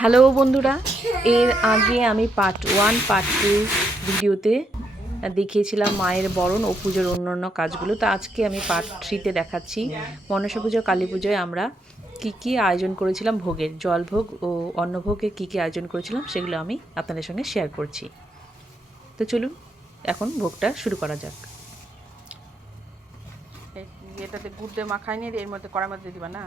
Hello বন্ধুরা, এর আগে আমি পার্ট ওয়ান পার্ট টু ভিডিওতে দেখিয়েছিলাম মায়ের বরণ ও পুজোর অন্যান্য কাজগুলো। তো আজকে আমি পার্ট থ্রিতে দেখাচ্ছি। মনসা পুজো, কালী পুজোয় আমরা কী কী আয়োজন করেছিলাম, ভোগের জলভোগ ও অন্নভোগে কী কী আয়োজন করেছিলাম, সেগুলো আমি আপনাদের সঙ্গে শেয়ার করছি। তো চলুন, এখন ভোগটা শুরু করা যাক। এটাতে গুড় মাখাই নিয়ে এর মধ্যে কড়ার মধ্যে দিবা না?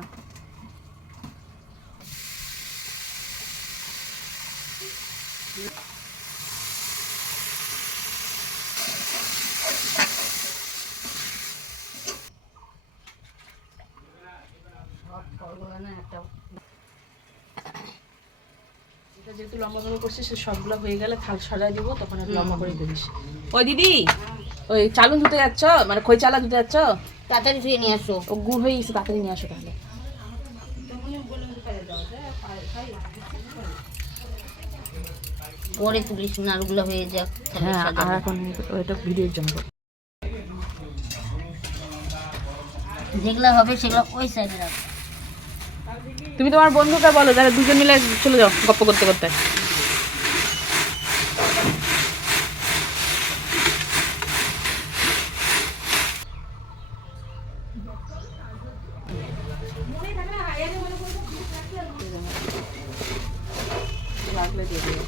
এটা যেহেতু লম্বা করে করছিস সবগুলো হয়ে গেলে থাল দিব তখন লম্বা করে করিস ওই দিদি ওই চালুন ধুতে যাচ্ছ? মানে খই চালা ধুতে যাচ্ছ? তাড়াতাড়ি ধুয়ে নিয়ে আসো। ও গুড় হয়ে গেছে তাড়াতাড়ি নিয়ে আসো তাহলে। পরে তুলিস নাড়ুগুলো হয়ে যাক হ্যাঁ আর এখন ওইটা ভিডিওর জন্য। যেগুলো হবে সেগুলো ওই সাইডে রাখো তুমি তোমার বন্ধুকে বলো যারা দুজন মিলে চলে যাও গপ্প করতে করতে। লাগলে দিয়ে দিও।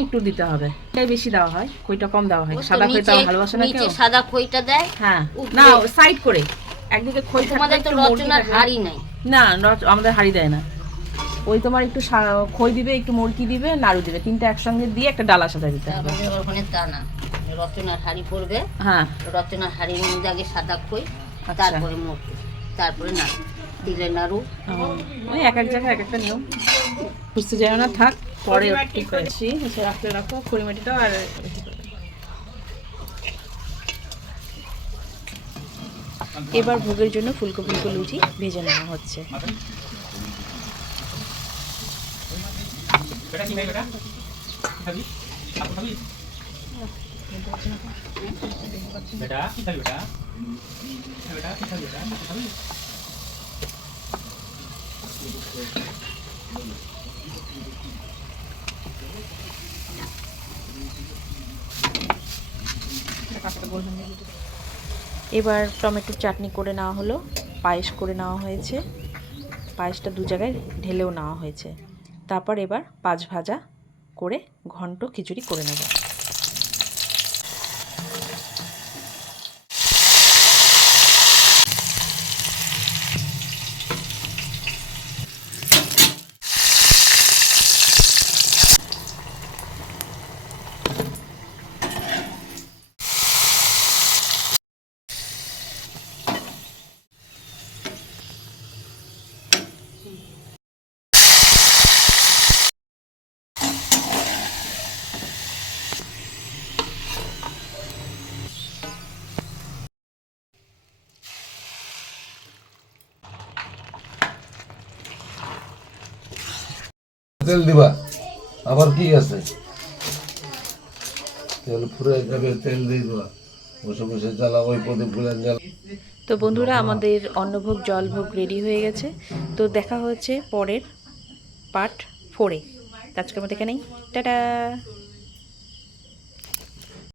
একটু দিতে হবে। এটাই বেশি দেওয়া হয় কম দেওয়া হয়। সাদা খইটা ভালোবাসে না কেউ? সাদা খইটা দেয় হ্যাঁ। না সাইড করে। একদিকে খই তো রচনার হাড়ি নাই। না আমাদের হাড়ি দেয় না। ওই তোমার একটু খই দিবে একটু মুরগি দিবে নাড়ু দিবে। তিনটা একসঙ্গে দিয়ে একটা ডালা সাজা দিতে হবে। ওখানে তা না রচনার হাড়ি পড়বে হ্যাঁ। রচনার হাড়ির মধ্যে আগে সাদা খই আচ্ছা। তারপরে মুরগি তারপরে নাড়ু তিলের নাড়ু। ওই এক এক জায়গায় এক একটা নিয়ম। বুঝতে যাও না থাক পরে ঠিক করেছি। এসে রাখলে রাখো আর। এবার ভোগের জন্য ফুলকো ফুলকো লুচি ভেজে নেওয়া হচ্ছে। বেটা কি ভাই বেটা খাবি আপু খাবি এবার টমেটোর চাটনি করে নেওয়া হলো, পায়েস করে নেওয়া হয়েছে। পায়েসটা দু জায়গায় ঢেলেও নেওয়া হয়েছে। তারপর এবার পাঁচ ভাজা করে ঘন্ট খিচুড়ি করে নেব। তেল দিবা। আবার কি আছে? তেল ফুরে যাবে, তেল দিয়ে দিবা। বসে বসে জ্বালা, ওই প্রদীপগুলা জ্বালা। তো বন্ধুরা, আমাদের অন্নভোগ, জলভোগ রেডি হয়ে গেছে। তো দেখা হচ্ছে পরের পার্ট ফোরে আজকের মতো এখানেই। টাটা!